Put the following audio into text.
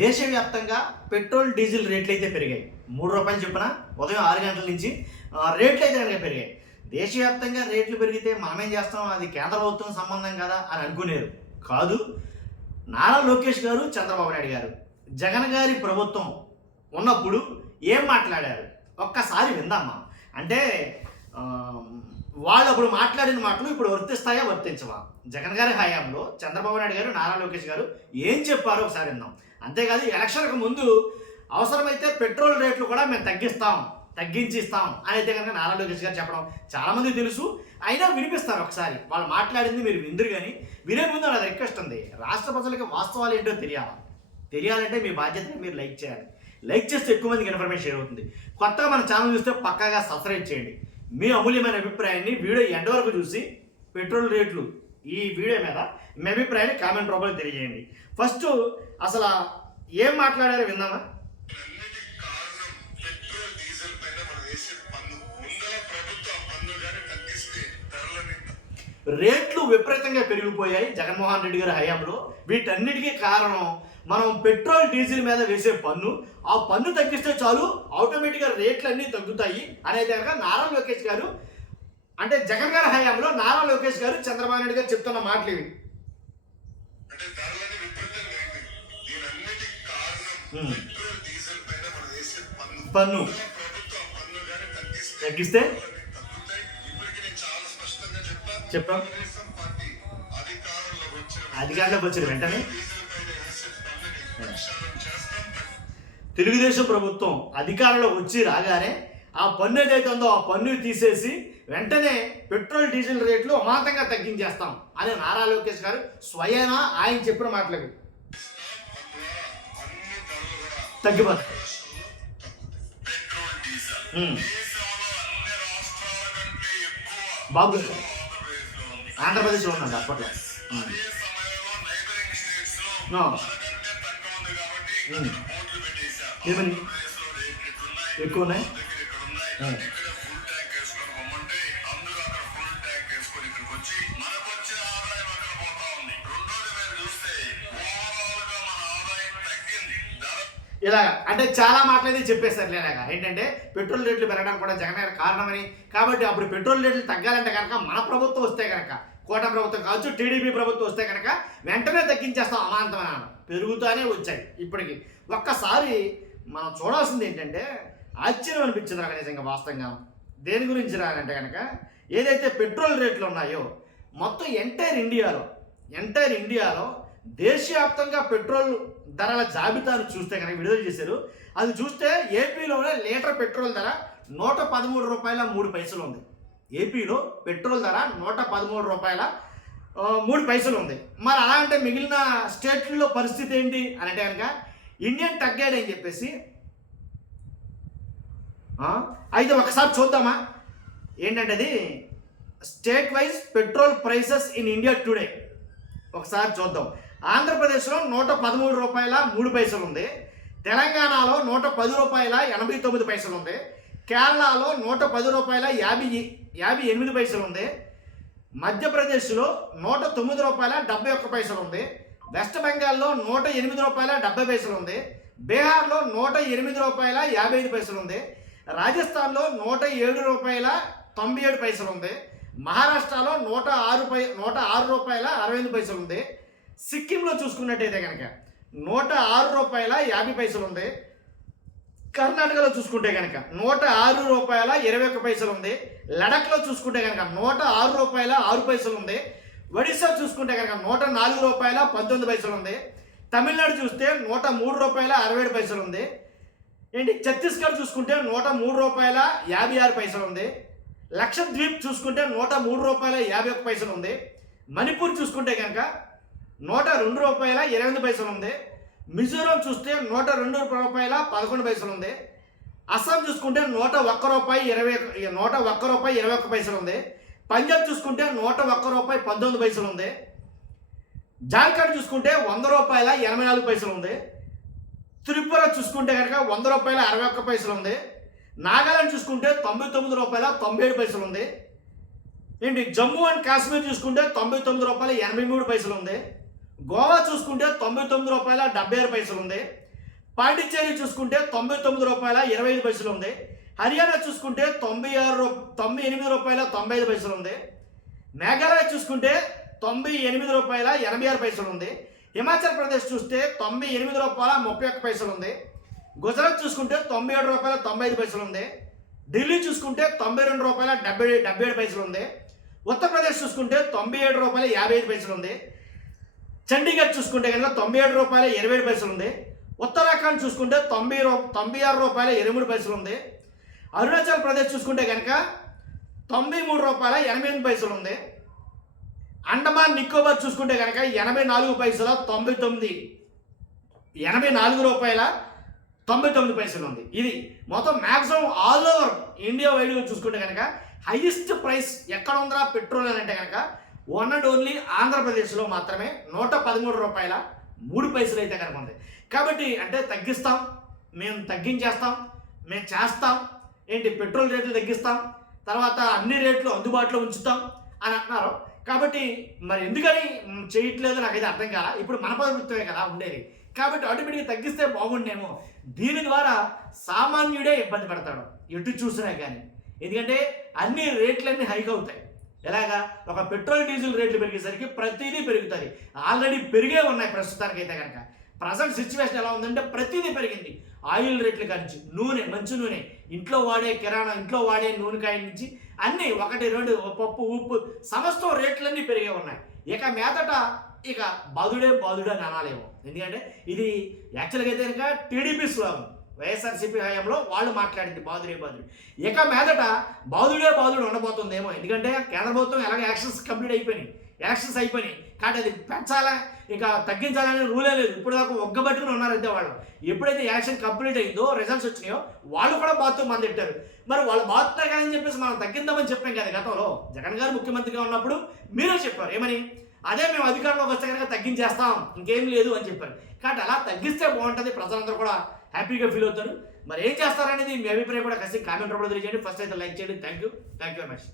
దేశవ్యాప్తంగా petrol diesel రేట్లు అయితే పెరిగాయి. రూ. 3 చొప్పున ఉదయం 6 గంటల నుంచి రేట్లు అయితే కనుక పెరిగాయి. దేశవ్యాప్తంగా రేట్లు పెరిగితే మనమేం చేస్తాం, అది కేంద్ర ప్రభుత్వం సంబంధం కదా అని అనుకునేరు. కాదు, నారా లోకేష్ గారు, చంద్రబాబు నాయుడు గారు, జగన్ గారి ప్రభుత్వం ఉన్నప్పుడు ఏం మాట్లాడారు ఒక్కసారి విందామా. అంటే వాళ్ళు అప్పుడు మాట్లాడిన మాటలు ఇప్పుడు వర్తిస్తాయా, వర్తించవా? జగన్ గారి హయాంలో చంద్రబాబు నాయుడు గారు, నారా లోకేష్ గారు ఏం చెప్పారో ఒకసారి విందాం. అంతేకాదు, ఎలక్షన్కు ముందు అవసరమైతే పెట్రోల్ రేట్లు కూడా మేము తగ్గించి ఇస్తాం అని అయితే కనుక నారా లోకేష్ గారు చెప్పడం చాలామందికి తెలుసు. అయినా వినిపిస్తారు ఒకసారి. వాళ్ళు మాట్లాడింది మీరు విందురు, కానీ వినే ముందు నా రిక్వెస్ట్ ఉంది, రాష్ట్ర ప్రజలకి వాస్తవాలు ఏంటో తెలియాలంటే మీ బాధ్యతని మీరు లైక్ చేయాలి. లైక్ చేస్తే ఎక్కువ మందికి ఇన్ఫర్మేషన్ షేర్ అవుతుంది. కొత్తగా మన ఛానల్ చూస్తే పక్కాగా సబ్స్క్రైబ్ చేయండి. మీ అమూల్యమైన అభిప్రాయాన్ని వీడియో ఎండ్ వరకు చూసి పెట్రోల్ రేట్లు ఈ వీడియో మీద మీ అభిప్రాయాన్ని కామెంట్ రూపంలో తెలియజేయండి. ఫస్ట్ అసలు ఏం మాట్లాడారో విందామా. రేట్లు విపరీతంగా పెరిగిపోయాయి జగన్మోహన్ రెడ్డి గారి హయాంలో. వీటన్నిటికీ కారణం మనం పెట్రోల్ డీజిల్ మీద వేసే పన్ను. ఆ పన్ను తగ్గిస్తే చాలు, ఆటోమేటిక్గా రేట్లు అన్నీ తగ్గుతాయి అనేది కనుక నారా లోకేష్ గారు, అంటే జగన్ గారి హయాంలో నారా లోకేష్ గారు, చంద్రబాబు నాయుడు గారు చెప్తున్న మాటలు ఇవి. పన్ను తగ్గిస్తే చెప్పాం, అధికారంలోకి వచ్చిన వెంటనే తెలుగుదేశం ప్రభుత్వం అధికారంలోకి వచ్చి రాగానే ఆ పన్ను ఏదైతే ఉందో ఆ పన్ను తీసేసి వెంటనే పెట్రోల్ డీజిల్ రేట్లు అమాంతంగా తగ్గించేస్తాం అని నారా లోకేష్ గారు స్వయానా ఆయన చెప్పిన మాటలకి తగ్గిపోతాయి. బాబు ఆంధ్రప్రదేశ్లో ఉందండి అప్పట్లో. ఏమని ఎక్కువ ఉన్నాయి. ఇలాగ అంటే చాలా మాటలైతే చెప్పేశారు. ఇలాగా ఏంటంటే పెట్రోల్ రేట్లు పెరగడానికి కూడా జగన్ గారి కారణమని. కాబట్టి అప్పుడు పెట్రోల్ రేట్లు తగ్గాలంటే కనుక మన ప్రభుత్వం వస్తే కనుక, కూటమి ప్రభుత్వం కావచ్చు, టీడీపీ ప్రభుత్వం వస్తే కనుక వెంటనే తగ్గించేస్తాం అమాంతమైన. పెరుగుతూనే వచ్చాయి ఇప్పటికి. ఒక్కసారి మనం చూడాల్సింది ఏంటంటే, ఆశ్చర్యం అనిపించింది నాకు నిజంగా వాస్తవంగా. దేని గురించి రానంటే కనుక, ఏదైతే పెట్రోల్ రేట్లు ఉన్నాయో మొత్తం ఎంటైర్ ఇండియాలో దేశవ్యాప్తంగా పెట్రోల్ ధరల జాబితాను చూస్తే కనుక విడుదల చేశారు. అది చూస్తే ఏపీలోనే లీటర్ పెట్రోల్ ధర ₹113.03 ఉంది. ఏపీలో పెట్రోల్ ధర ₹113.03 ఉంది. మరి అలా అంటే మిగిలిన స్టేట్లలో పరిస్థితి ఏంటి అని అంటే కనుక, ఇండియన్ తగ్గాడని చెప్పేసి అయితే ఒకసారి చూద్దామా ఏంటంటే అది state wise petrol prices in India today. ఒకసారి చూద్దాం. ఆంధ్రప్రదేశ్లో ₹113.03 ఉంది. తెలంగాణలో ₹110.89 ఉంది. కేరళలో ₹110.58 ఉంది. మధ్యప్రదేశ్లో ₹109.71 ఉంది. వెస్ట్ బెంగాల్లో ₹108.70 ఉంది. బీహార్లో ₹108.55 ఉంది. రాజస్థాన్లో ₹107.97 ఉంది. మహారాష్ట్రలో ₹106.65 ఉంది. సిక్కింలో చూసుకున్నట్టయితే కనుక ₹106.50 ఉంది. కర్ణాటకలో చూసుకుంటే కనుక ₹106.21 ఉంది. లడఖ్లో చూసుకుంటే కనుక ₹106.06 ఉంది. ఒడిశా చూసుకుంటే కనుక ₹104.19 ఉంది. తమిళనాడు చూస్తే ₹103.67 ఉంది. ఏంటి ఛత్తీస్గఢ్ చూసుకుంటే ₹103.56 ఉంది. లక్షద్వీప్ చూసుకుంటే ₹103.51 ఉంది. మణిపూర్ చూసుకుంటే కనుక ₹102.28 ఉంది. మిజోరాం చూస్తే ₹102.11 ఉంది. అస్సాం చూసుకుంటే ₹101.21 ఉంది. పంజాబ్ చూసుకుంటే ₹101.19 ఉంది. జార్ఖండ్ చూసుకుంటే ₹100.84 ఉంది. త్రిపుర చూసుకుంటే కనుక ₹100.61 ఉంది. నాగాలాండ్ చూసుకుంటే ₹99.97 ఉంది. ఏంటి జమ్మూ అండ్ కాశ్మీర్ చూసుకుంటే ₹99.83 ఉంది. గోవా చూసుకుంటే ₹99.76 ఉంది. పాండిచ్చేరి చూసుకుంటే ₹99.25 ఉంది. హర్యానా చూసుకుంటే ₹98.95 ఉంది. మేఘాలయ చూసుకుంటే ₹98.86 ఉంది. హిమాచల్ ప్రదేశ్ చూస్తే ₹98.31 ఉంది. గుజరాత్ చూసుకుంటే ₹97.95 ఉంది. ఢిల్లీ చూసుకుంటే ₹92.77 ఉంది. ఉత్తరప్రదేశ్ చూసుకుంటే ₹97.55 ఉంది. చండీగఢ్ చూసుకుంటే కనుక ₹97.27 ఉంది. ఉత్తరాఖండ్ చూసుకుంటే ₹96.23 ఉంది. అరుణాచల్ ప్రదేశ్ చూసుకుంటే కనుక ₹93.88 ఉంది. అండమాన్ నికోబార్ చూసుకుంటే కనుక ₹84.99 ఉంది. ఇది మొత్తం మ్యాక్సిమం ఆల్ ఓవర్ ఇండియా వైడ్గా చూసుకుంటే కనుక హైయెస్ట్ ప్రైస్ ఎక్కడ ఉందా పెట్రోల్ అని అంటే కనుక వన్ అండ్ ఓన్లీ ఆంధ్రప్రదేశ్లో మాత్రమే ₹113.03 అయితే కనుక ఉంది. కాబట్టి అంటే తగ్గిస్తాం, మేము తగ్గించేస్తాం, మేము చేస్తాం, ఏంటి పెట్రోల్ రేట్లు తగ్గిస్తాం, తర్వాత అన్ని రేట్లు అందుబాటులో ఉంచుతాం అని అంటున్నారు. కాబట్టి మరి ఎందుకని చేయట్లేదు నాకైతే అర్థం కాల. ఇప్పుడు మన ప్రభుత్వమే కదా ఉండేది, కాబట్టి ఆటోమేటిక్గా తగ్గిస్తే బాగుండేమో. దీని ద్వారా సామాన్యుడే ఇబ్బంది పడతాడు ఎటు చూసినా కానీ. ఎందుకంటే అన్ని రేట్లన్నీ హైక్ అవుతాయి. ఎలాగా ఒక పెట్రోల్ డీజిల్ రేట్లు పెరిగేసరికి ప్రతిదీ పెరుగుతుంది. ఆల్రెడీ పెరిగే ఉన్నాయి ప్రస్తుతానికి అయితే కనుక. ప్రజెంట్ సిచ్యువేషన్ ఎలా ఉందంటే ప్రతిదీ పెరిగింది. ఆయిల్ రేట్లు కానించి నూనె, మంచి నూనె, ఇంట్లో వాడే కిరాణా, ఇంట్లో వాడే నూనెకాయ నుంచి అన్నీ 1, 2 పప్పు, ఉప్పు సమస్తం రేట్లన్నీ పెరిగే ఉన్నాయి. ఇక మీదట ఇక బాధుడే అని అనాలేమో. ఎందుకంటే ఇది యాక్చువల్గా అయితే కనుక టీడీపీ స్లోగన్, వైఎస్ఆర్సీపీ హయాంలో వాళ్ళు మాట్లాడింది బాధుడే. ఇక మీదట బాధుడే ఉండబోతుందేమో. ఎందుకంటే కేంద్ర ప్రభుత్వం ఎలాగ యాక్షన్స్ అయిపోయినాయి కాబట్టి అది పెంచాలా ఇక తగ్గించాలనే రూలే లేదు. ఇప్పుడు దాకా ఒగ్గబట్టుకుని ఉన్నారంటే వాళ్ళు. ఎప్పుడైతే యాక్షన్ కంప్లీట్ అయిందో, రిజల్ట్స్ వచ్చినాయో వాళ్ళు కూడా బాధతో మందెట్టారు. మరి వాళ్ళు బాధతారని చెప్పేసి మనం తగ్గిందామని చెప్పాం కదా గతంలో. జగన్ గారు ముఖ్యమంత్రిగా ఉన్నప్పుడు మీరే చెప్పారు ఏమని, అదే మేము అధికారంలోకి వస్తే కనుక తగ్గించేస్తాం, ఇంకేం లేదు అని చెప్పారు. కాబట్టి అలా తగ్గిస్తే బాగుంటుంది, ప్రజలందరూ కూడా హ్యాపీగా ఫీల్ అవుతారు. మరి ఏం చేస్తారనేది మీ అభిప్రాయం కూడా కామెంట్ రూపంలో తెలియజేయండి. ఫస్ట్ అయితే లైక్ చేయండి. Thank you very much.